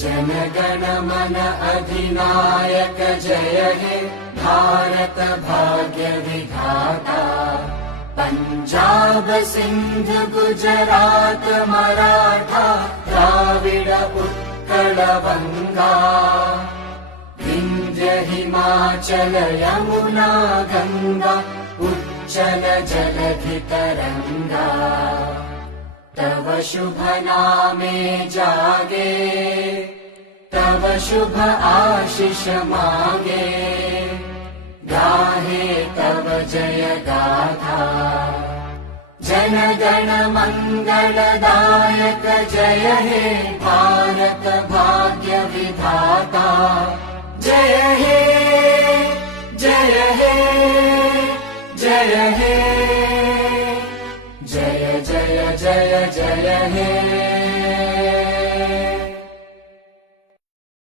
जनगण मन अधिनायक जय हे भारत भाग्य विधाता। पंजाब सिंध गुजरात मराठा द्राविड उत्कल बंगा। विंध्य हिमाचल यमुना गंगा उच्चल जलधि तरंगा। तव शुभ नामे जागे तव शुभ आशीष मागे। गाहे तव जय गाथा जनगण मंगलदायक जय हे भारत भाग्य विधाता। जय हे जय हे जय हे जय जय जय जय हे।